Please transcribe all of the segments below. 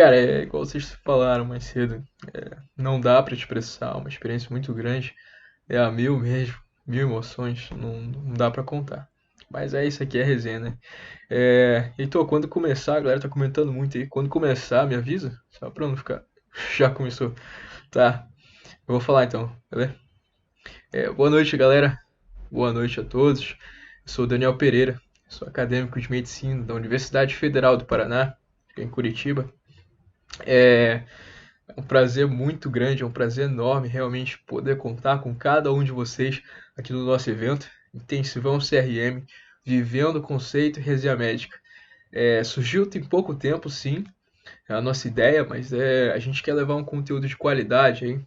Cara, é igual vocês falaram mais cedo, não dá pra expressar uma experiência muito grande, é a mil mesmo, mil emoções, não dá pra contar. Mas é isso aqui, é resenha, né? Heitor, quando começar, a galera tá comentando muito aí, quando começar, me avisa, só pra não ficar. Já começou. Tá, eu vou falar então, beleza? Boa noite, galera, boa noite a todos. Eu sou o Daniel Pereira, sou acadêmico de medicina da Universidade Federal do Paraná, aqui em Curitiba. É, É um prazer muito grande, é um prazer enorme realmente poder contar com cada um de vocês aqui no nosso evento, Intensivão CRM, Vivendo o Conceito e Resenha Médica. Surgiu tem pouco tempo, sim, é a nossa ideia, mas a gente quer levar um conteúdo de qualidade, hein?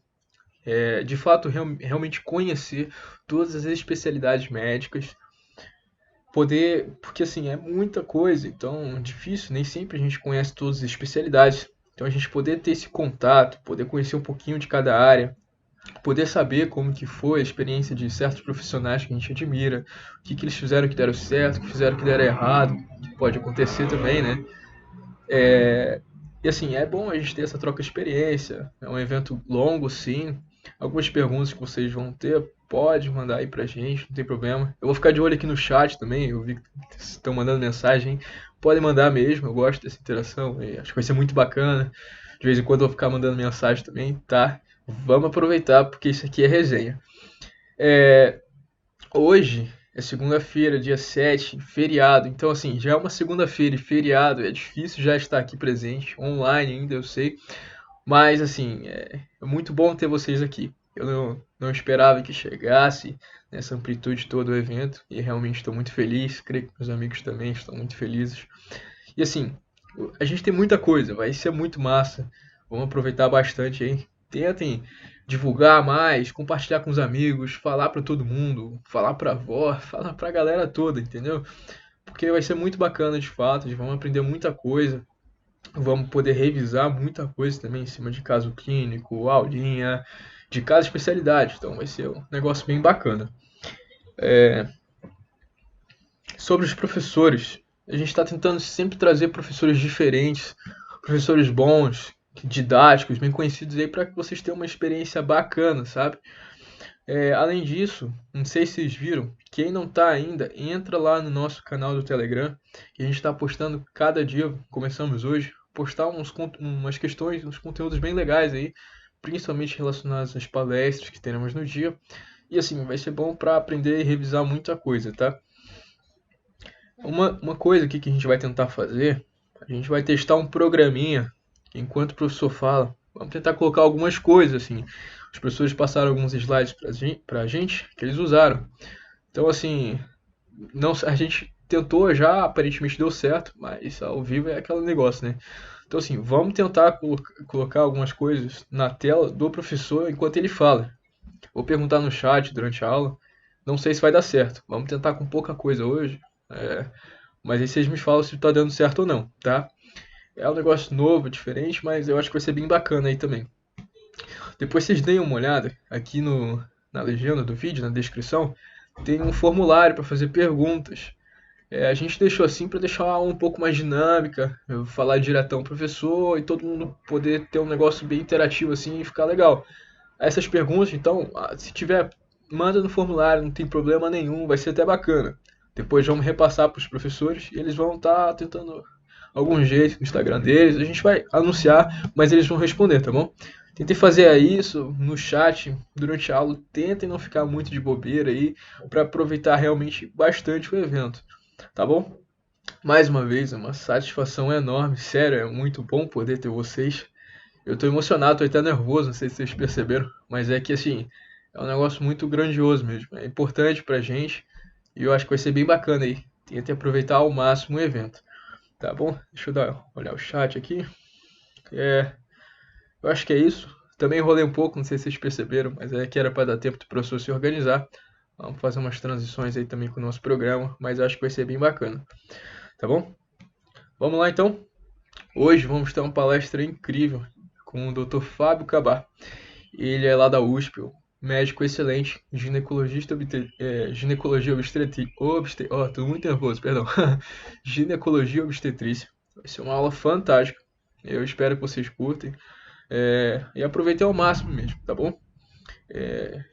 De fato, realmente conhecer todas as especialidades médicas, poder, porque assim, é muita coisa, então difícil, nem sempre a gente conhece todas as especialidades. Então a gente poder ter esse contato, poder conhecer um pouquinho de cada área, poder saber como que foi a experiência de certos profissionais que a gente admira, o que eles fizeram que deram certo, o que fizeram que deram errado, que pode acontecer também, né? E assim, é bom a gente ter essa troca de experiência. É um evento longo, sim. Algumas perguntas que vocês vão ter, pode mandar aí pra gente, não tem problema. Eu vou ficar de olho aqui no chat também, eu vi que estão mandando mensagem. Podem mandar mesmo, eu gosto dessa interação, e acho que vai ser muito bacana. De vez em quando eu vou ficar mandando mensagem também, tá? Vamos aproveitar, porque isso aqui é resenha. É, Hoje é segunda-feira, dia 7, feriado. Então, assim, já é uma segunda-feira e feriado. É difícil já estar aqui presente, online ainda, eu sei. Mas, assim, é muito bom ter vocês aqui. Eu não esperava que chegasse nessa amplitude todo o evento. E realmente estou muito feliz. Creio que meus amigos também estão muito felizes. E, assim, a gente tem muita coisa. Vai ser muito massa. Vamos aproveitar bastante aí. Tentem divulgar mais, compartilhar com os amigos, falar para todo mundo, falar para a avó, falar para a galera toda, entendeu? Porque vai ser muito bacana de fato, vamos aprender muita coisa, vamos poder revisar muita coisa também em cima de caso clínico, aulinha, de cada especialidade. Então vai ser um negócio bem bacana. Sobre os professores, a gente está tentando sempre trazer professores diferentes, professores bons, didáticos, bem conhecidos aí para que vocês tenham uma experiência bacana, sabe? Além disso, não sei se vocês viram, quem não está ainda, entra lá no nosso canal do Telegram, que a gente está postando cada dia, começamos hoje, postar umas questões, uns conteúdos bem legais aí, principalmente relacionados às palestras que teremos no dia. E assim, vai ser bom para aprender e revisar muita coisa, tá? Uma coisa aqui que a gente vai tentar fazer, a gente vai testar um programinha, que enquanto o professor fala, vamos tentar colocar algumas coisas assim. Os professores passaram alguns slides pra gente que eles usaram. Então assim, não, a gente tentou já, aparentemente deu certo, mas ao vivo é aquele negócio, né? Então assim, vamos tentar colocar algumas coisas na tela do professor enquanto ele fala. Vou perguntar no chat durante a aula. Não sei se vai dar certo. Vamos tentar com pouca coisa hoje. É, mas aí vocês me falam se tá dando certo ou não, tá? É um negócio novo, diferente, mas eu acho que vai ser bem bacana aí também. Depois vocês deem uma olhada aqui na legenda do vídeo, na descrição, tem um formulário para fazer perguntas. A gente deixou assim para deixar a aula um pouco mais dinâmica, eu falar diretão ao professor e todo mundo poder ter um negócio bem interativo assim e ficar legal. Essas perguntas, então, se tiver, manda no formulário, não tem problema nenhum, vai ser até bacana. Depois vamos repassar para os professores e eles vão estar tentando algum jeito no Instagram deles. A gente vai anunciar, mas eles vão responder, tá bom? Tentei fazer isso no chat durante a aula. Tentem não ficar muito de bobeira aí para aproveitar realmente bastante o evento, tá bom? Mais uma vez, é uma satisfação enorme, sério, é muito bom poder ter vocês. Eu tô emocionado, tô até nervoso, não sei se vocês perceberam, mas é que assim, é um negócio muito grandioso mesmo. É importante pra gente e eu acho que vai ser bem bacana aí. Tente aproveitar ao máximo o evento. Tá bom? Deixa eu olhar o chat aqui. Eu acho que é isso. Também enrolei um pouco, não sei se vocês perceberam, mas é que era para dar tempo do professor se organizar. Vamos fazer umas transições aí também com o nosso programa, mas acho que vai ser bem bacana. Tá bom? Vamos lá então. Hoje vamos ter uma palestra incrível com o Dr. Fábio Cabá. Ele é lá da USP, um médico excelente, ginecologista, ginecologia obstetrícia. Tô muito nervoso, perdão. Ginecologia obstetrícia. Vai ser uma aula fantástica. Eu espero que vocês curtem. E aproveitem ao máximo mesmo, tá bom?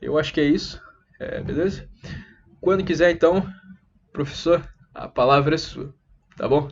Eu acho que é isso. Beleza? Quando quiser, então, professor, a palavra é sua, tá bom?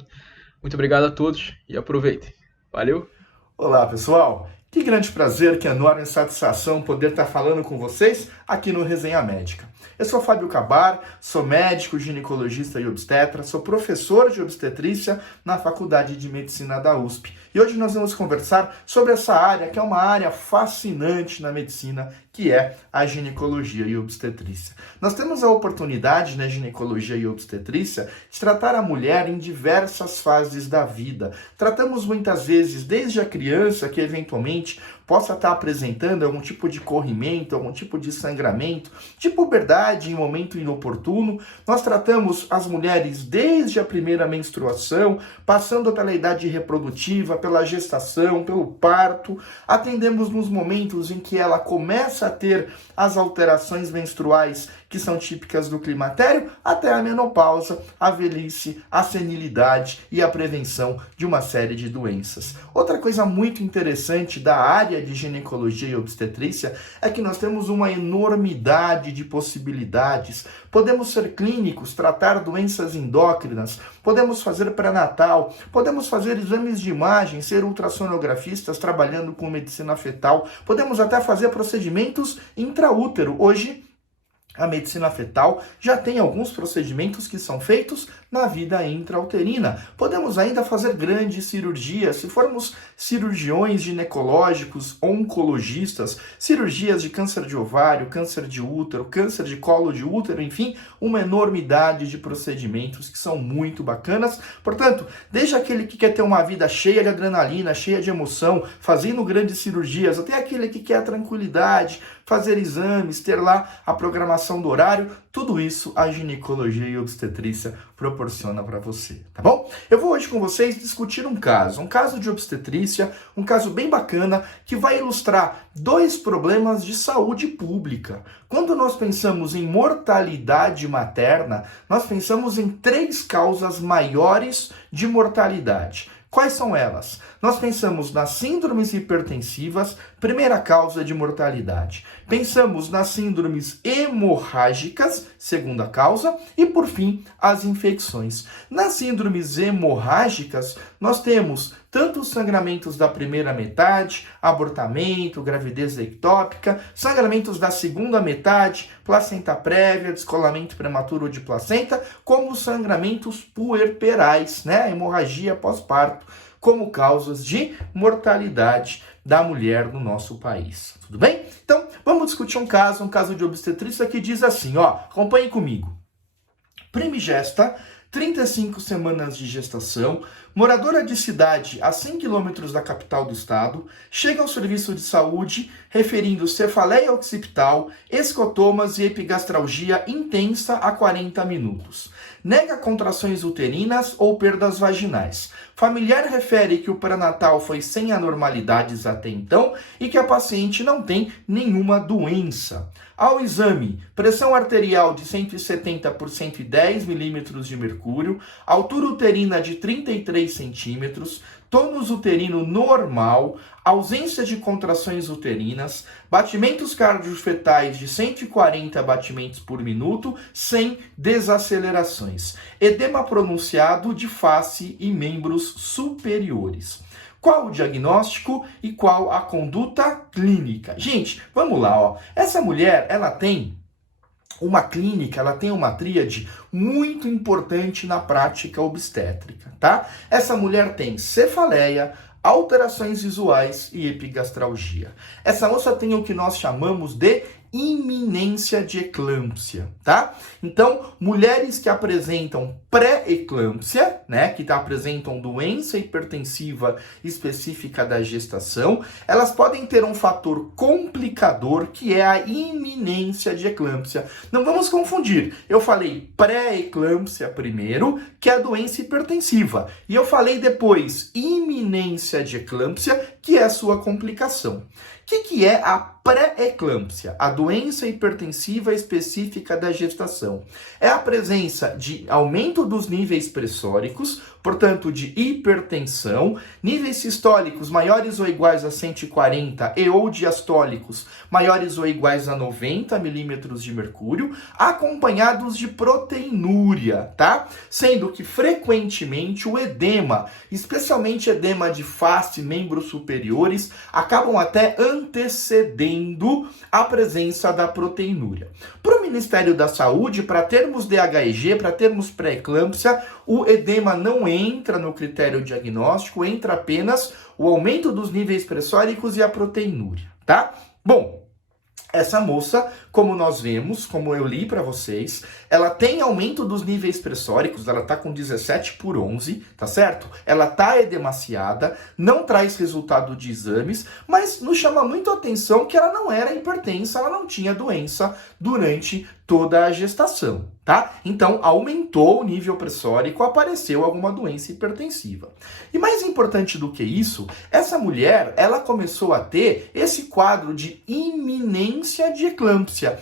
Muito obrigado a todos e aproveitem. Valeu! Olá, pessoal! Que grande prazer, que enorme satisfação poder estar falando com vocês aqui no Resenha Médica. Eu sou Fábio Cabar, sou médico, ginecologista e obstetra, sou professor de obstetrícia na Faculdade de Medicina da USP. E hoje nós vamos conversar sobre essa área, que é uma área fascinante na medicina, que é a ginecologia e obstetrícia. Nós temos a oportunidade na ginecologia e obstetrícia de tratar a mulher em diversas fases da vida. Tratamos muitas vezes desde a criança, que eventualmente possa estar apresentando algum tipo de corrimento, algum tipo de sangramento, de puberdade em momento inoportuno. Nós tratamos as mulheres desde a primeira menstruação, passando pela idade reprodutiva, pela gestação, pelo parto. Atendemos nos momentos em que ela começa a ter as alterações menstruais que são típicas do climatério, até a menopausa, a velhice, a senilidade e a prevenção de uma série de doenças. Outra coisa muito interessante da área de ginecologia e obstetrícia é que nós temos uma enormidade de possibilidades. Podemos ser clínicos, tratar doenças endócrinas, podemos fazer pré-natal, podemos fazer exames de imagem, ser ultrassonografistas trabalhando com medicina fetal, podemos até fazer procedimentos intraútero. Hoje, a medicina fetal já tem alguns procedimentos que são feitos na vida intrauterina. Podemos ainda fazer grandes cirurgias, se formos cirurgiões ginecológicos, oncologistas, cirurgias de câncer de ovário, câncer de útero, câncer de colo de útero, enfim, uma enormidade de procedimentos que são muito bacanas. Portanto, desde aquele que quer ter uma vida cheia de adrenalina, cheia de emoção, fazendo grandes cirurgias, até aquele que quer tranquilidade, fazer exames, ter lá a programação do horário, tudo isso a ginecologia e obstetrícia proporciona para você, tá bom? Eu vou hoje com vocês discutir um caso de obstetrícia, um caso bem bacana que vai ilustrar dois problemas de saúde pública. Quando nós pensamos em mortalidade materna, nós pensamos em três causas maiores de mortalidade. Quais são elas? Nós pensamos nas síndromes hipertensivas, primeira causa de mortalidade. Pensamos nas síndromes hemorrágicas, segunda causa. E, por fim, as infecções. Nas síndromes hemorrágicas, nós temos tanto os sangramentos da primeira metade, abortamento, gravidez ectópica, sangramentos da segunda metade, placenta prévia, descolamento prematuro de placenta, como os sangramentos puerperais, né? Hemorragia pós-parto, como causas de mortalidade da mulher no nosso país. Tudo bem? Então, vamos discutir um caso de obstetrícia que diz assim, acompanhe comigo. Primigesta, 35 semanas de gestação, moradora de cidade a 100 quilômetros da capital do estado, chega ao serviço de saúde referindo cefaleia occipital, escotomas e epigastralgia intensa a 40 minutos. Nega contrações uterinas ou perdas vaginais. Familiar refere que o pré-natal foi sem anormalidades até então e que a paciente não tem nenhuma doença. Ao exame, pressão arterial de 170 por 110 milímetros de mercúrio, altura uterina de 33 centímetros, tônus uterino normal, ausência de contrações uterinas, batimentos cardiofetais de 140 batimentos por minuto, sem desacelerações, edema pronunciado de face e membros superiores. Qual o diagnóstico e qual a conduta clínica? Gente, vamos lá, Essa mulher, ela tem uma clínica, ela tem uma tríade muito importante na prática obstétrica, tá? Essa mulher tem cefaleia, alterações visuais e epigastralgia. Essa moça tem o que nós chamamos de iminência de eclâmpsia, tá? Então, mulheres que apresentam pré-eclâmpsia, né, que apresentam doença hipertensiva específica da gestação, elas podem ter um fator complicador que é a iminência de eclâmpsia. Não vamos confundir. Eu falei pré-eclâmpsia primeiro, que é a doença hipertensiva, e eu falei depois iminência de eclâmpsia, que é a sua complicação. O que é a pré-eclâmpsia? A doença hipertensiva específica da gestação. É a presença de aumento dos níveis pressóricos portanto, de hipertensão, níveis sistólicos maiores ou iguais a 140 e ou diastólicos maiores ou iguais a 90 milímetros de mercúrio, acompanhados de proteinúria, tá? Sendo que frequentemente o edema, especialmente edema de face e membros superiores, acabam até antecedendo a presença da proteinúria. Para o Ministério da Saúde, para termos DHEG, para termos pré-eclâmpsia, o edema não entra no critério diagnóstico, entra apenas o aumento dos níveis pressóricos e a proteinúria, tá? Bom, essa moça, como nós vemos, como eu li para vocês, ela tem aumento dos níveis pressóricos, ela tá com 17/11, tá certo? Ela tá edemaciada, não traz resultado de exames, mas nos chama muito a atenção que ela não era hipertensa, ela não tinha doença durante toda a gestação, tá? Então, aumentou o nível pressórico, apareceu alguma doença hipertensiva. E mais importante do que isso, essa mulher, ela começou a ter esse quadro de iminência de eclâmpsia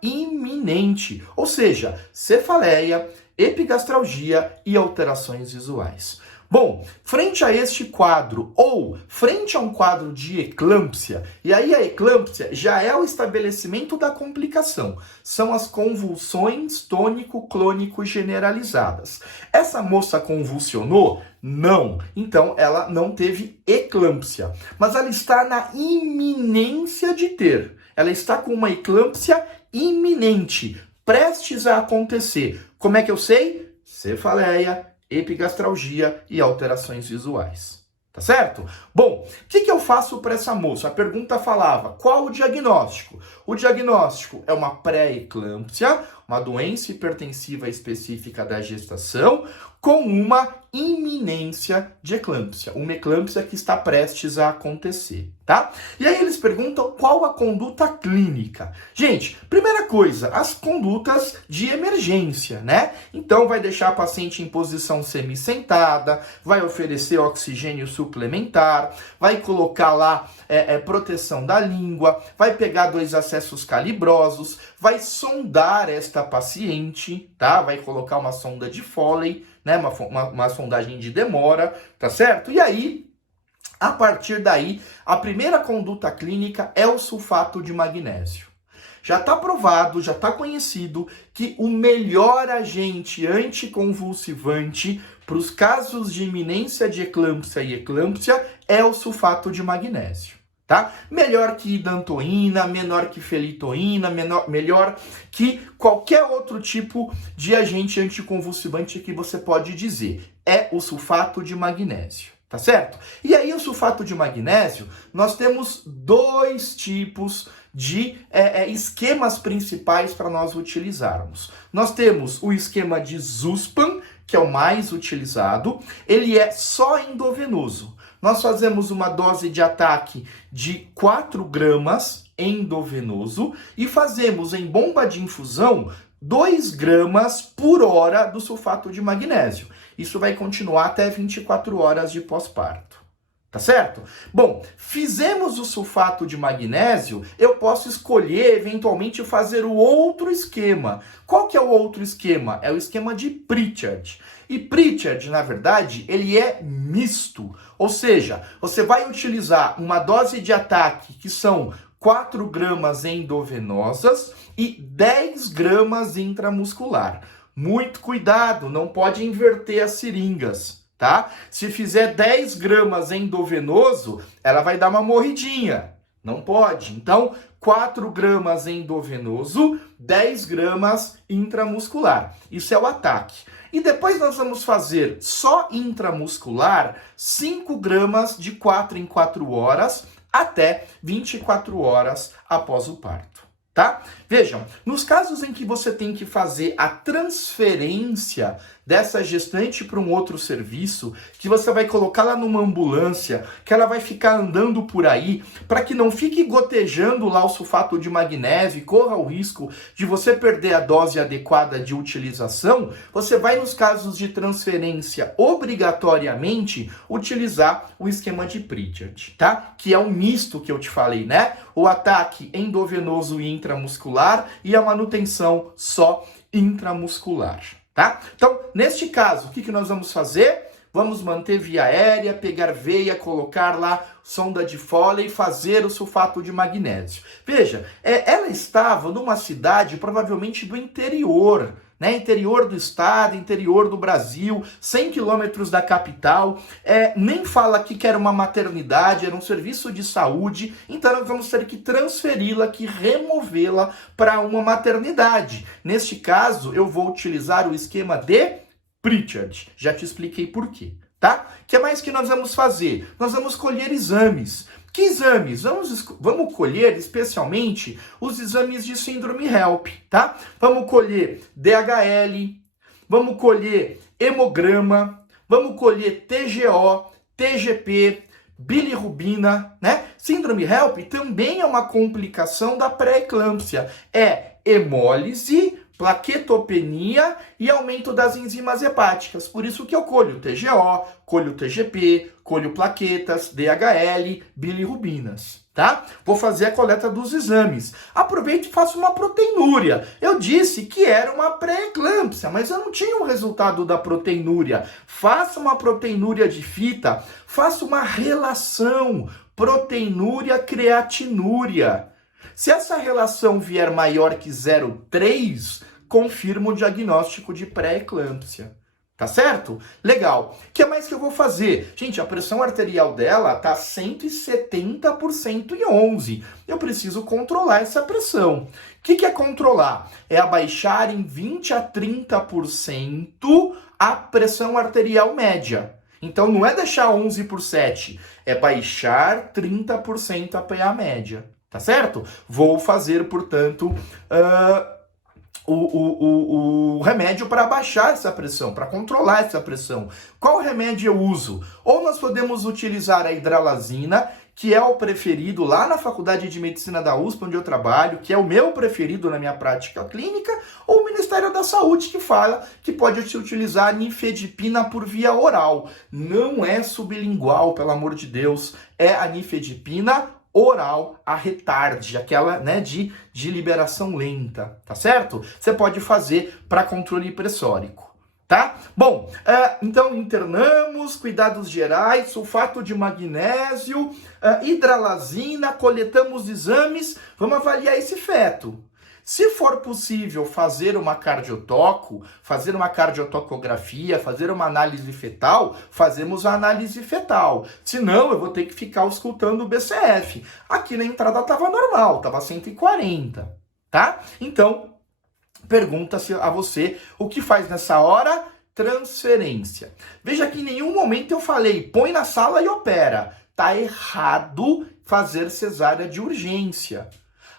iminente, ou seja, cefaleia, epigastralgia e alterações visuais. Bom, frente a este quadro, ou frente a um quadro de eclâmpsia, e aí a eclâmpsia já é o estabelecimento da complicação, são as convulsões tônico-clônico generalizadas. Essa moça convulsionou? Não. Então, ela não teve eclâmpsia, mas ela está na iminência de ter. Ela está com uma eclâmpsia iminente, prestes a acontecer. Como é que eu sei? Cefaleia, epigastralgia e alterações visuais. Tá certo? Bom, o que eu faço para essa moça? A pergunta falava, qual o diagnóstico? O diagnóstico é uma pré-eclâmpsia, uma doença hipertensiva específica da gestação, com uma iminência de eclâmpsia, uma eclâmpsia que está prestes a acontecer, tá? E aí eles perguntam qual a conduta clínica. Gente, primeira coisa, as condutas de emergência, né? Então vai deixar a paciente em posição semi-sentada, vai oferecer oxigênio suplementar, vai colocar lá proteção da língua, vai pegar 2 acessos calibrosos, vai sondar esta paciente, tá? Vai colocar uma sonda de Foley, né? Uma sondagem de demora, tá certo? E aí, a partir daí, a primeira conduta clínica é o sulfato de magnésio. Já está provado, já está conhecido que o melhor agente anticonvulsivante para os casos de iminência de eclâmpsia e eclâmpsia é o sulfato de magnésio. Tá? Melhor que idantoína, menor que felitoína, melhor que qualquer outro tipo de agente anticonvulsivante que você pode dizer. É o sulfato de magnésio, tá certo? E aí o sulfato de magnésio, nós temos 2 tipos de esquemas principais para nós utilizarmos. Nós temos o esquema de Zuspam, que é o mais utilizado, ele é só endovenoso. Nós fazemos uma dose de ataque de 4 gramas endovenoso e fazemos em bomba de infusão 2 gramas por hora do sulfato de magnésio. Isso vai continuar até 24 horas de pós-parto. Tá certo? Bom, fizemos o sulfato de magnésio, eu posso escolher eventualmente fazer o outro esquema. Qual que é o outro esquema? É o esquema de Pritchard. E Pritchard, na verdade, ele é misto. Ou seja, você vai utilizar uma dose de ataque que são 4 gramas endovenosas e 10 gramas intramuscular. Muito cuidado, não pode inverter as seringas, tá? Se fizer 10 gramas endovenoso, ela vai dar uma morridinha. Não pode. Então, 4 gramas endovenoso, 10 gramas intramuscular. Isso é o ataque. E depois nós vamos fazer só intramuscular 5 gramas de 4 em 4 horas até 24 horas após o parto, tá? Vejam, nos casos em que você tem que fazer a transferência dessa gestante para um outro serviço, que você vai colocar lá numa ambulância, que ela vai ficar andando por aí, para que não fique gotejando lá o sulfato de magnésio e corra o risco de você perder a dose adequada de utilização, você vai nos casos de transferência obrigatoriamente utilizar o esquema de Pritchard, tá? Que é um misto que eu te falei, né? O ataque endovenoso e intramuscular e a manutenção só intramuscular. tá? Então, neste caso, o que nós vamos fazer? Vamos manter via aérea, pegar veia, colocar lá sonda de Foley e fazer o sulfato de magnésio. Veja, ela estava numa cidade provavelmente do interior, né? Interior do estado, interior do Brasil, 100 quilômetros da capital. Nem fala aqui que era uma maternidade, era um serviço de saúde, então nós vamos ter que transferi-la aqui, removê-la para uma maternidade. Neste caso, eu vou utilizar o esquema de Pritchard. Já te expliquei por quê, tá? O que mais que nós vamos fazer? Nós vamos colher exames. Que exames? Vamos colher especialmente os exames de síndrome HELP, tá? Vamos colher DHL, vamos colher hemograma, vamos colher TGO, TGP, bilirrubina, né? Síndrome HELP também é uma complicação da pré-eclâmpsia. É hemólise, plaquetopenia e aumento das enzimas hepáticas. Por isso que eu colho TGO, colho TGP, colho plaquetas, DHL, bilirrubinas, tá? Vou fazer a coleta dos exames. Aproveito e faço uma proteinúria. Eu disse que era uma pré-eclâmpsia, mas eu não tinha o resultado da proteinúria. Faça uma proteinúria de fita, faça uma relação proteinúria-creatinúria. Se essa relação vier maior que 0,3, confirma o diagnóstico de pré-eclâmpsia. Tá certo? Legal. O que mais que eu vou fazer? Gente, a pressão arterial dela tá 170 por 111. Eu preciso controlar essa pressão. O que é controlar? É abaixar em 20 a 30% a pressão arterial média. Então não é deixar 11 por 7, é baixar 30% a PA média. Tá certo? Vou fazer, portanto, o remédio para baixar essa pressão, para controlar essa pressão. Qual remédio eu uso? Ou nós podemos utilizar a hidralazina, que é o preferido lá na Faculdade de Medicina da USP, onde eu trabalho, que é o meu preferido na minha prática clínica, ou o Ministério da Saúde, que fala que pode se utilizar a nifedipina por via oral. Não é sublingual, pelo amor de Deus, é a nifedipina oral, a retarde, aquela, né, de liberação lenta, tá certo? Você pode fazer para controle pressórico, tá? Bom, então internamos, cuidados gerais, sulfato de magnésio, hidralazina, coletamos exames, vamos avaliar esse feto. Se for possível fazer uma cardiotoco, fazer uma cardiotocografia, fazer uma análise fetal, fazemos a análise fetal. Senão, eu vou ter que ficar escutando o BCF. Aqui na entrada estava normal, estava 140, tá? Então, pergunta-se a você o que faz nessa hora? Transferência. Veja que em nenhum momento eu falei, põe na sala e opera. Tá errado fazer cesárea de urgência.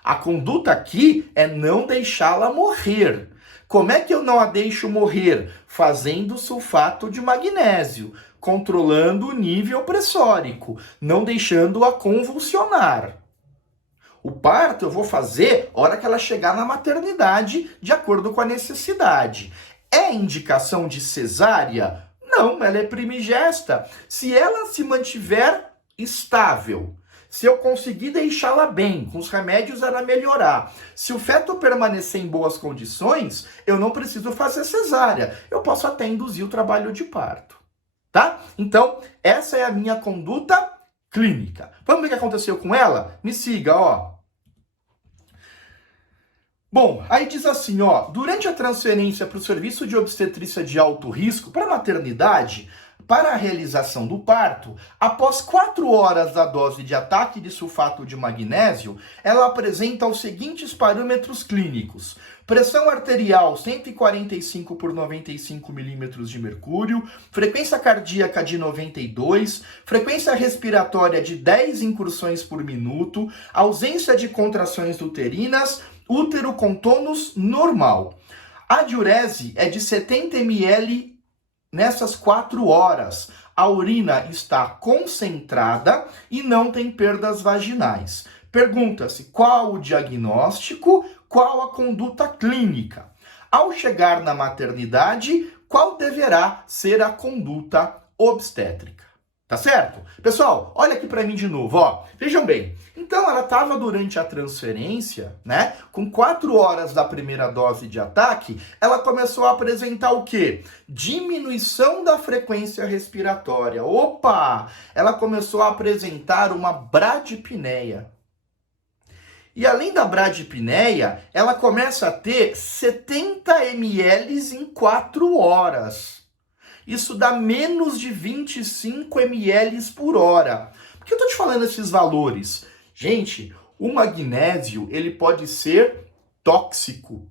A conduta aqui é não deixá-la morrer. Como é que eu não a deixo morrer? Fazendo sulfato de magnésio, controlando o nível pressórico, não deixando-a convulsionar. O parto eu vou fazer hora que ela chegar na maternidade, de acordo com a necessidade. É indicação de cesárea? Não, ela é primigesta. Se ela se mantiver estável, se eu conseguir deixá-la bem, com os remédios ela melhorar, se o feto permanecer em boas condições, eu não preciso fazer cesárea. Eu posso até induzir o trabalho de parto, tá? Então, essa é a minha conduta clínica. Vamos ver o que aconteceu com ela? Me siga, ó. Bom, aí diz assim, ó, durante a transferência para o serviço de obstetrícia de alto risco, para a maternidade, para a realização do parto, após 4 horas da dose de ataque de sulfato de magnésio, ela apresenta os seguintes parâmetros clínicos. Pressão arterial 145 por 95 milímetros de mercúrio, frequência cardíaca de 92, frequência respiratória de 10 incursões por minuto, ausência de contrações uterinas, útero com tônus normal. A diurese é de 70 ml nessas 4 horas. A urina está concentrada e não tem perdas vaginais. Pergunta-se qual o diagnóstico, qual a conduta clínica. Ao chegar na maternidade, qual deverá ser a conduta obstétrica? Tá certo? Pessoal, olha aqui para mim de novo, ó. Vejam bem. Então, ela estava durante a transferência, né? Com 4 horas da primeira dose de ataque, ela começou a apresentar o quê? Diminuição da frequência respiratória. Opa! Ela começou a apresentar uma bradipneia. E além da bradipneia, ela começa a ter 70 ml em 4 horas. Isso dá menos de 25 ml por hora. Por que eu estou te falando esses valores? Gente, o magnésio, ele pode ser tóxico.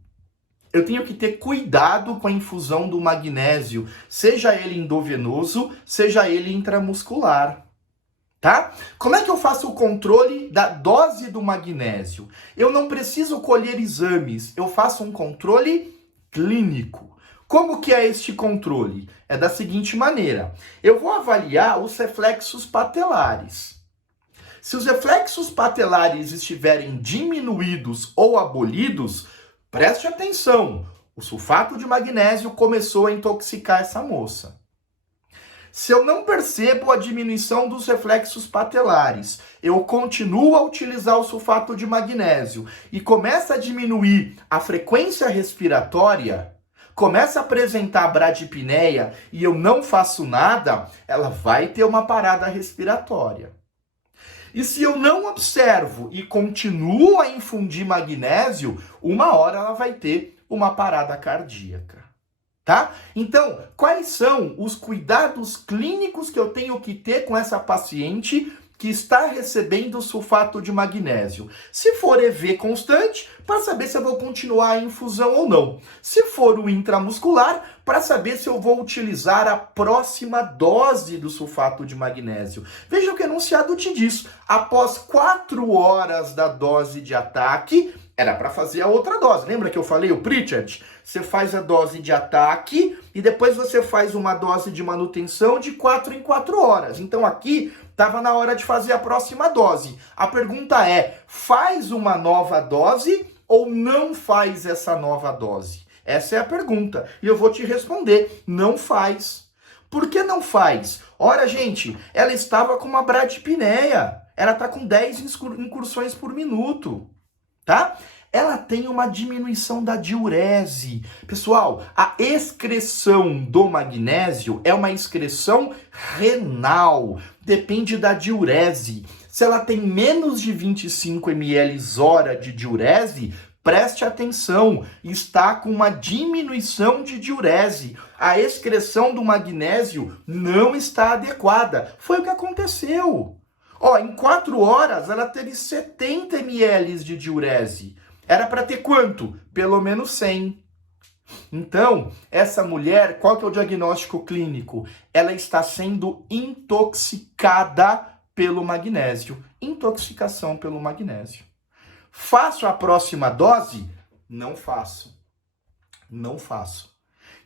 Eu tenho que ter cuidado com a infusão do magnésio, seja ele endovenoso, seja ele intramuscular. Tá? Como é que eu faço o controle da dose do magnésio? Eu não preciso colher exames, eu faço um controle clínico. Como que é este controle? É da seguinte maneira: eu vou avaliar os reflexos patelares. Se os reflexos patelares estiverem diminuídos ou abolidos, preste atenção, o sulfato de magnésio começou a intoxicar essa moça. Se eu não percebo a diminuição dos reflexos patelares, eu continuo a utilizar o sulfato de magnésio e começa a diminuir a frequência respiratória, começa a apresentar bradipneia e eu não faço nada, ela vai ter uma parada respiratória. E se eu não observo e continuo a infundir magnésio, uma hora ela vai ter uma parada cardíaca. Tá? Então, quais são os cuidados clínicos que eu tenho que ter com essa paciente que está recebendo sulfato de magnésio? Se for EV constante, para saber se eu vou continuar a infusão ou não. Se for o intramuscular, para saber se eu vou utilizar a próxima dose do sulfato de magnésio. Veja o que o enunciado te diz. Após 4 horas da dose de ataque, era para fazer a outra dose. Lembra que eu falei o Pritchard? Você faz a dose de ataque e depois você faz uma dose de manutenção de 4 em 4 horas. Então aqui estava na hora de fazer a próxima dose. A pergunta é, faz uma nova dose ou não faz essa nova dose? Essa é a pergunta. E eu vou te responder, não faz. Por que não faz? Ora, gente, ela estava com uma bradipneia. Ela está com 10 incursões por minuto. Tá? Ela tem uma diminuição da diurese. Pessoal, a excreção do magnésio é uma excreção renal. Depende da diurese. Se ela tem menos de 25 ml hora de diurese, preste atenção, está com uma diminuição de diurese. A excreção do magnésio não está adequada. Foi o que aconteceu. Ó, em 4 horas ela teve 70 ml de diurese. Era para ter quanto? Pelo menos 100. Então, essa mulher, qual que é o diagnóstico clínico? Ela está sendo intoxicada pelo magnésio. Intoxicação pelo magnésio. Faço a próxima dose? Não faço. Não faço.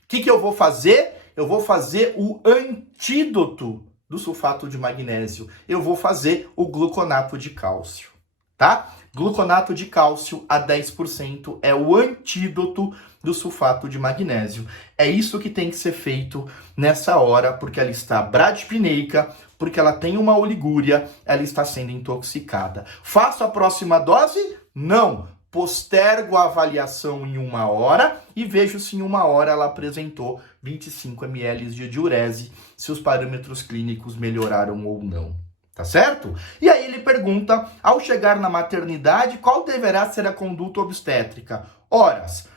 O que eu vou fazer? Eu vou fazer o antídoto do sulfato de magnésio. Eu vou fazer o gluconato de cálcio, tá? Gluconato de cálcio a 10% é o antídoto do sulfato de magnésio. É isso que tem que ser feito nessa hora, porque ela está bradipneica, porque ela tem uma oligúria, ela está sendo intoxicada. Faço a próxima dose? Não. Postergo a avaliação em 1 hora e vejo se em 1 hora ela apresentou 25 ml de diurese, se os parâmetros clínicos melhoraram ou não. Tá certo? E aí ele pergunta, ao chegar na maternidade, qual deverá ser a conduta obstétrica? Horas,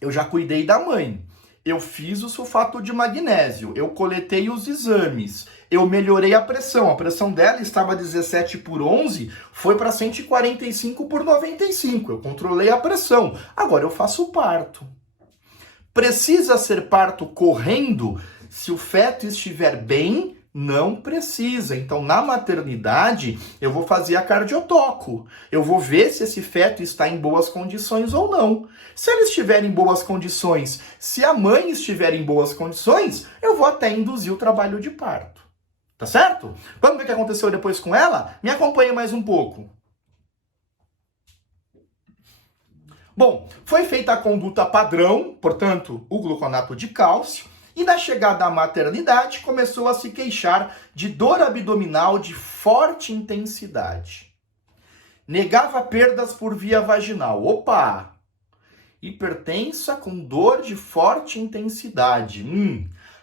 eu já cuidei da mãe. Eu fiz o sulfato de magnésio, eu coletei os exames, eu melhorei a pressão dela estava 17/11, foi para 145/95, eu controlei a pressão, agora eu faço o parto. Precisa ser parto correndo? Se o feto estiver bem, não precisa. Então, na maternidade, eu vou fazer a cardiotoco. Eu vou ver se esse feto está em boas condições ou não. Se ele estiver em boas condições, se a mãe estiver em boas condições, eu vou até induzir o trabalho de parto. Tá certo? Vamos ver o que aconteceu depois com ela? Me acompanhe mais um pouco. Bom, foi feita a conduta padrão, portanto, o gluconato de cálcio. E na chegada à maternidade, começou a se queixar de dor abdominal de forte intensidade. Negava perdas por via vaginal. Opa! Hipertensa com dor de forte intensidade.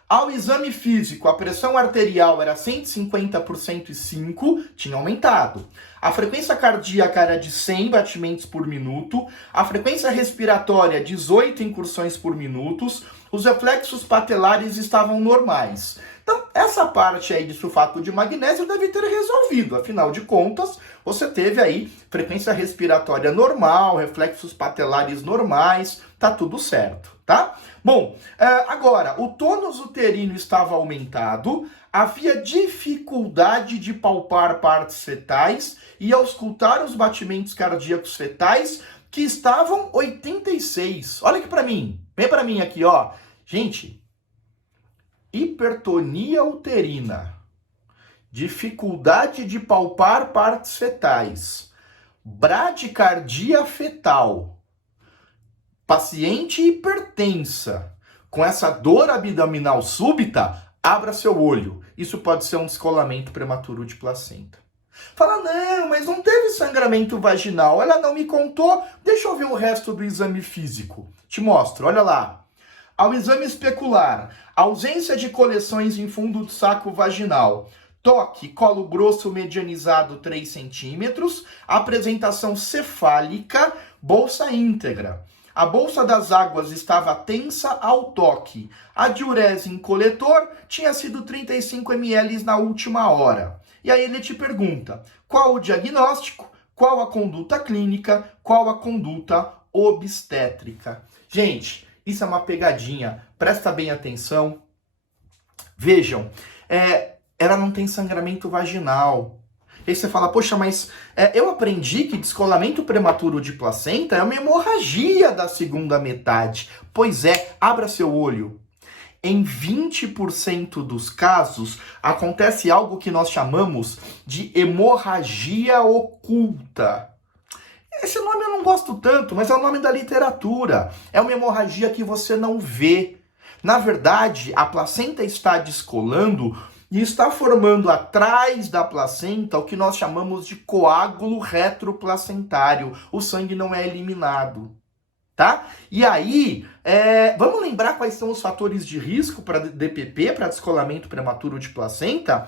Ao exame físico, a pressão arterial era 150 por 105, tinha aumentado. A frequência cardíaca era de 100 batimentos por minuto, a frequência respiratória 18 incursões por minuto, os reflexos patelares estavam normais. Então, essa parte aí de sulfato de magnésio deve ter resolvido. Afinal de contas, você teve aí frequência respiratória normal, reflexos patelares normais, tá tudo certo, tá? Bom, agora, o tônus uterino estava aumentado, havia dificuldade de palpar partes fetais e auscultar os batimentos cardíacos fetais, que estavam 86. Olha aqui pra mim, vem pra mim aqui, ó. Gente, hipertonia uterina, dificuldade de palpar partes fetais, bradicardia fetal, paciente hipertensa, com essa dor abdominal súbita, abra seu olho. Isso pode ser um descolamento prematuro de placenta. Fala, não, mas não teve sangramento vaginal, ela não me contou, deixa eu ver o resto do exame físico. Te mostro, olha lá. Ao exame especular, ausência de coleções em fundo do saco vaginal, toque, colo grosso medianizado 3 centímetros, apresentação cefálica, bolsa íntegra. A bolsa das águas estava tensa ao toque. A diurese em coletor tinha sido 35 ml na última hora. E aí ele te pergunta, qual o diagnóstico, qual a conduta clínica, qual a conduta obstétrica. Gente, isso é uma pegadinha, presta bem atenção. Vejam, ela não tem sangramento vaginal. Aí você fala, poxa, mas eu aprendi que descolamento prematuro de placenta é uma hemorragia da segunda metade. Pois é, abra seu olho. Em 20% dos casos, acontece algo que nós chamamos de hemorragia oculta. Esse nome eu não gosto tanto, mas é o nome da literatura. É uma hemorragia que você não vê. Na verdade, a placenta está descolando e está formando atrás da placenta o que nós chamamos de coágulo retroplacentário. O sangue não é eliminado, tá? E aí, vamos lembrar quais são os fatores de risco para DPP, para descolamento prematuro de placenta?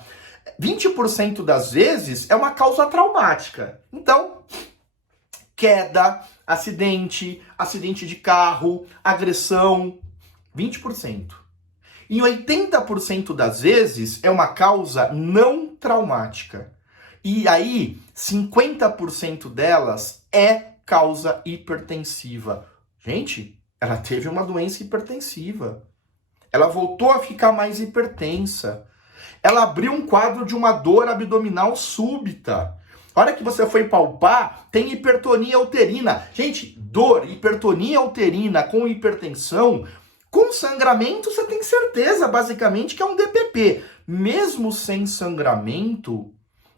20% das vezes é uma causa traumática. Então, queda, acidente de carro, agressão, 20%. Em 80% das vezes é uma causa não traumática. E aí, 50% delas é causa hipertensiva. Gente, ela teve uma doença hipertensiva. Ela voltou a ficar mais hipertensa. Ela abriu um quadro de uma dor abdominal súbita. A hora que você foi palpar, tem hipertonia uterina. Gente, dor, hipertonia uterina com hipertensão, com sangramento, você tem certeza, basicamente, que é um DPP. Mesmo sem sangramento,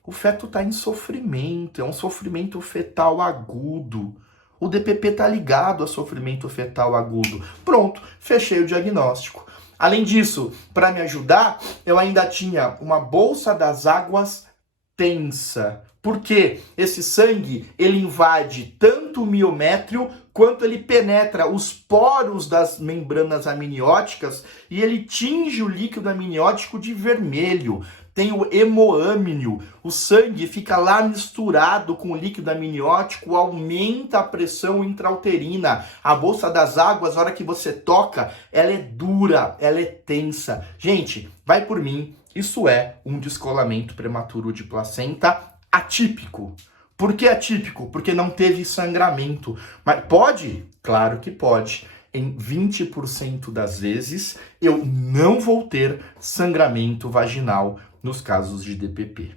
o feto está em sofrimento, é um sofrimento fetal agudo. O DPP está ligado a sofrimento fetal agudo. Pronto, fechei o diagnóstico. Além disso, para me ajudar, eu ainda tinha uma bolsa das águas tensa. Porque esse sangue, ele invade tanto o miométrio, quanto ele penetra os poros das membranas amnióticas e ele tinge o líquido amniótico de vermelho. Tem o hemoâmnio, o sangue fica lá misturado com o líquido amniótico, aumenta a pressão intrauterina. A bolsa das águas, na hora que você toca, ela é dura, ela é tensa. Gente, vai por mim, isso é um descolamento prematuro de placenta atípico. Por que atípico? Porque não teve sangramento. Mas pode? Claro que pode. Em 20% das vezes, eu não vou ter sangramento vaginal nos casos de DPP.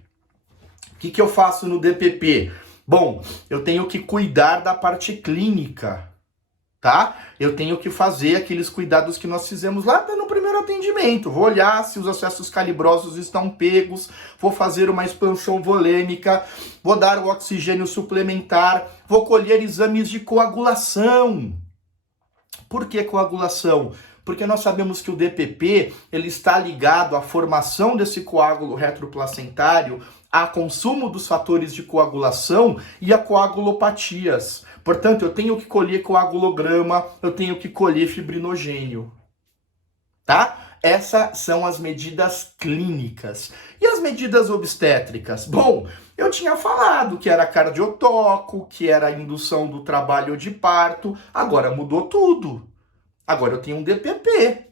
O que eu faço no DPP? Bom, eu tenho que cuidar da parte clínica, tá? Eu tenho que fazer aqueles cuidados que nós fizemos lá no primeiro atendimento. Vou olhar se os acessos calibrosos estão pegos, vou fazer uma expansão volêmica, vou dar o oxigênio suplementar, vou colher exames de coagulação. Por que coagulação? Porque nós sabemos que o DPP ele está ligado à formação desse coágulo retroplacentário, a consumo dos fatores de coagulação e a coagulopatias. Portanto, eu tenho que colher coagulograma, eu tenho que colher fibrinogênio. Tá? Essas são as medidas clínicas. E as medidas obstétricas? Bom, eu tinha falado que era cardiotoco, que era indução do trabalho de parto, agora mudou tudo. Agora eu tenho um DPP.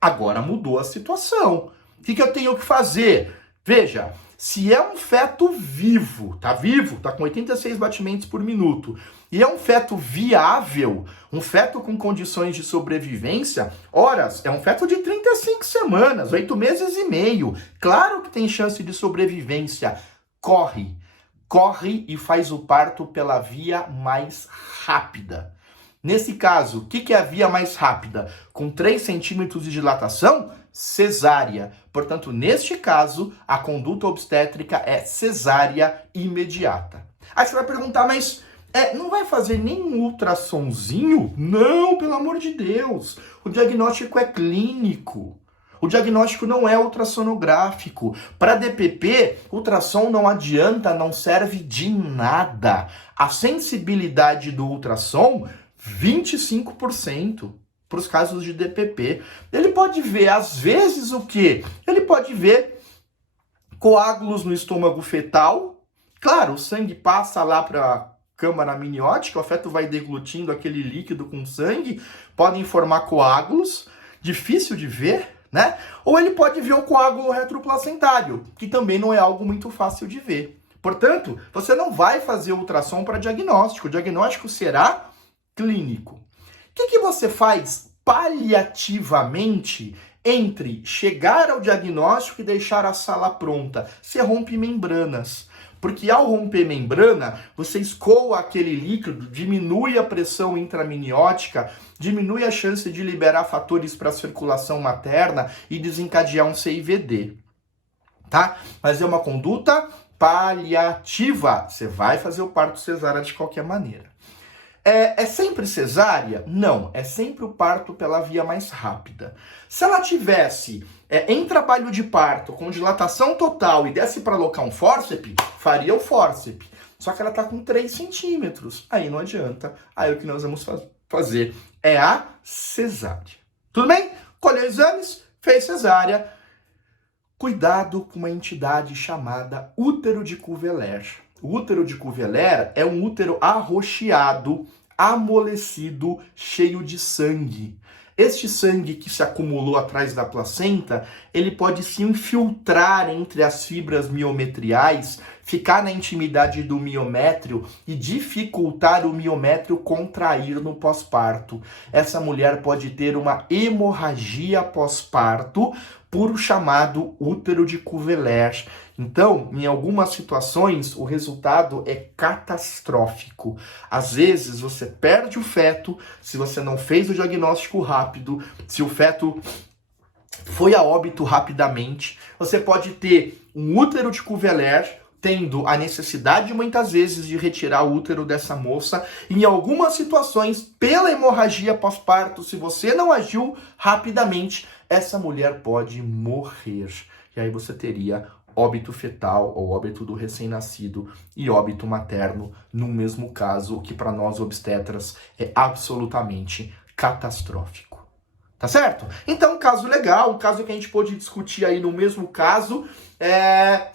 Agora mudou a situação. O que eu tenho que fazer? Veja, se é um feto vivo, tá com 86 batimentos por minuto, e é um feto viável, um feto com condições de sobrevivência, horas, é um feto de 35 semanas, 8 meses e meio. Claro que tem chance de sobrevivência. Corre e faz o parto pela via mais rápida. Nesse caso, o que é a via mais rápida? Com 3 centímetros de dilatação? Cesárea. Portanto, neste caso, a conduta obstétrica é cesárea imediata. Aí você vai perguntar, mas não vai fazer nenhum ultrassomzinho? Não, pelo amor de Deus. O diagnóstico é clínico. O diagnóstico não é ultrassonográfico. Para DPP, ultrassom não adianta, não serve de nada. A sensibilidade do ultrassom, 25% para os casos de DPP. Ele pode ver, às vezes, o quê? Ele pode ver coágulos no estômago fetal. Claro, o sangue passa lá para a câmara amniótica, o feto vai deglutindo aquele líquido com sangue, podem formar coágulos, difícil de ver, né? Ou ele pode ver o coágulo retroplacentário, que também não é algo muito fácil de ver. Portanto, você não vai fazer ultrassom para diagnóstico. O diagnóstico será clínico. O que você faz paliativamente entre chegar ao diagnóstico e deixar a sala pronta? Você rompe membranas. Porque ao romper membrana, você escoa aquele líquido, diminui a pressão intramniótica, diminui a chance de liberar fatores para a circulação materna e desencadear um CIVD. Tá? Mas é uma conduta paliativa. Você vai fazer o parto cesárea de qualquer maneira. É sempre cesárea? Não, é sempre o parto pela via mais rápida. Se ela tivesse em trabalho de parto, com dilatação total e desse para alocar um fórceps, faria o fórceps. Só que ela está com 3 centímetros. Aí não adianta. Aí o que nós vamos fazer é a cesárea. Tudo bem? Colheu exames, fez cesárea. Cuidado com uma entidade chamada útero de Cuvellar. O útero de Cuvellar é um útero arroxeado, amolecido, cheio de sangue. Este sangue que se acumulou atrás da placenta, ele pode se infiltrar entre as fibras miometriais, ficar na intimidade do miométrio e dificultar o miométrio contrair no pós-parto. Essa mulher pode ter uma hemorragia pós-parto por o chamado útero de Cuvellar. Então, em algumas situações, o resultado é catastrófico. Às vezes, você perde o feto se você não fez o diagnóstico rápido, se o feto foi a óbito rapidamente. Você pode ter um útero de Cuvellar, tendo a necessidade, muitas vezes, de retirar o útero dessa moça. Em algumas situações, pela hemorragia pós-parto, se você não agiu rapidamente, essa mulher pode morrer. E aí você teria óbito fetal ou óbito do recém-nascido e óbito materno no mesmo caso, o que para nós obstetras é absolutamente catastrófico. Tá certo? Então, um caso legal, um caso que a gente pôde discutir aí no mesmo caso, é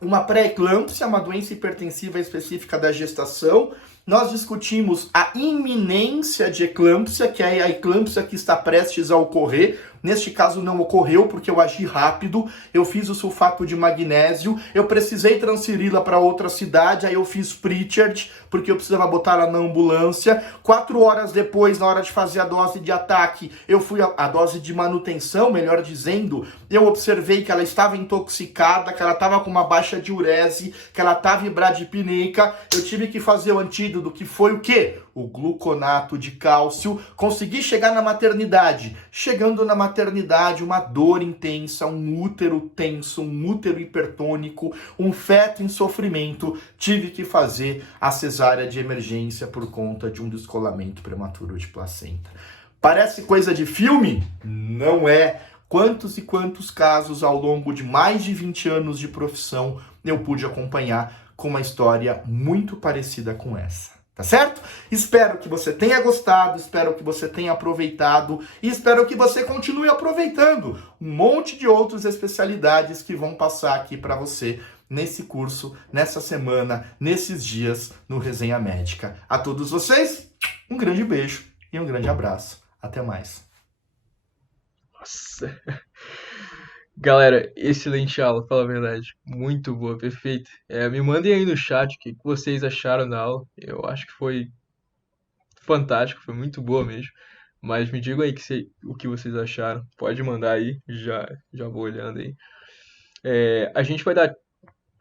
uma pré-eclâmpsia, uma doença hipertensiva específica da gestação. Nós discutimos a iminência de eclâmpsia, que é a eclâmpsia que está prestes a ocorrer. Neste caso não ocorreu porque eu agi rápido, eu fiz o sulfato de magnésio, eu precisei transferi-la para outra cidade, aí eu fiz Pritchard, porque eu precisava botar ela na ambulância. 4 horas depois, na hora de fazer a dose de ataque, eu fui a dose de manutenção, melhor dizendo, eu observei que ela estava intoxicada, que ela estava com uma baixa diurese, que ela estava bradipneica, eu tive que fazer o antídoto, que foi o quê? O gluconato de cálcio. Consegui chegar na maternidade. Chegando na maternidade, uma dor intensa, um útero tenso, um útero hipertônico, um feto em sofrimento. Tive que fazer a cesárea de emergência por conta de um descolamento prematuro de placenta. Parece coisa de filme? Não é. Quantos e quantos casos ao longo de mais de 20 anos de profissão eu pude acompanhar com uma história muito parecida com essa. Tá certo? Espero que você tenha gostado, espero que você tenha aproveitado e espero que você continue aproveitando um monte de outras especialidades que vão passar aqui para você nesse curso, nessa semana, nesses dias no Resenha Médica. A todos vocês, um grande beijo e um grande abraço. Até mais. Nossa. Galera, excelente aula, fala a verdade. Muito boa, perfeito. Me mandem aí no chat o que vocês acharam da aula. Eu acho que foi fantástico, foi muito boa mesmo. Mas me digam aí o que vocês acharam. Pode mandar aí, já vou olhando aí. A gente vai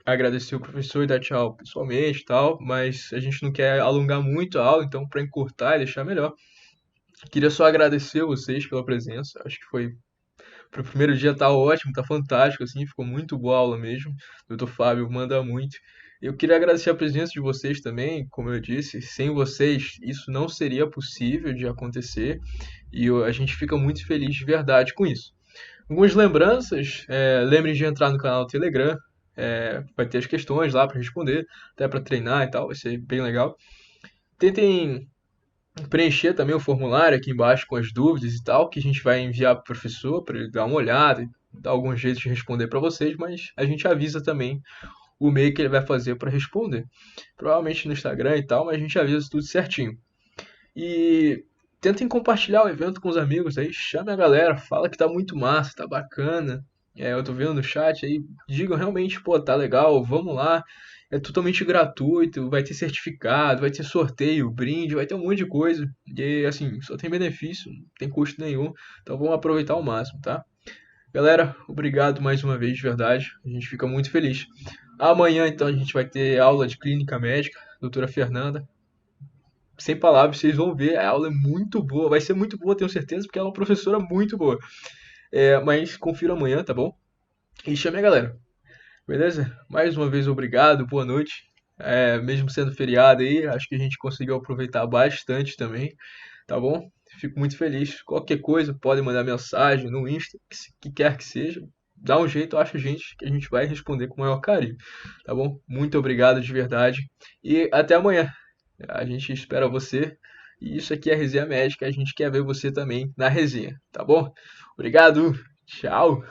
agradecer o professor e dar tchau pessoalmente e tal, mas a gente não quer alongar muito a aula, então para encurtar e deixar melhor. Queria só agradecer vocês pela presença. Acho que foi pro primeiro dia tá ótimo, tá fantástico, assim, ficou muito boa a aula mesmo. Doutor Fábio manda muito. Eu queria agradecer a presença de vocês também, como eu disse, sem vocês isso não seria possível de acontecer e a gente fica muito feliz de verdade com isso. Algumas lembranças, lembrem de entrar no canal do Telegram, vai ter as questões lá para responder, até para treinar e tal, vai ser bem legal. Tentem preencher também o formulário aqui embaixo com as dúvidas e tal, que a gente vai enviar para o professor para ele dar uma olhada e dar algum jeito de responder para vocês, mas a gente avisa também o meio que ele vai fazer para responder. Provavelmente no Instagram e tal, mas a gente avisa tudo certinho. E tentem compartilhar o evento com os amigos aí, chame a galera, fala que tá muito massa, tá bacana. Eu tô vendo no chat aí, digam realmente, pô, tá legal, vamos lá. É totalmente gratuito, vai ter certificado, vai ter sorteio, brinde, vai ter um monte de coisa. E assim, só tem benefício, não tem custo nenhum. Então vamos aproveitar ao máximo, tá? Galera, obrigado mais uma vez, de verdade. A gente fica muito feliz. Amanhã, então, a gente vai ter aula de clínica médica, doutora Fernanda. Sem palavras, vocês vão ver, a aula é muito boa, vai ser muito boa, tenho certeza, porque ela é uma professora muito boa. Mas confira amanhã, tá bom? E chame a galera, beleza? Mais uma vez, obrigado, boa noite. Mesmo sendo feriado aí, acho que a gente conseguiu aproveitar bastante também, tá bom? Fico muito feliz. Qualquer coisa, podem mandar mensagem no Insta, que quer que seja. Dá um jeito, acha a gente, que a gente vai responder com o maior carinho, tá bom? Muito obrigado de verdade e até amanhã. A gente espera você. E isso aqui é a Resenha Médica. A gente quer ver você também na resenha, tá bom? Obrigado. Tchau.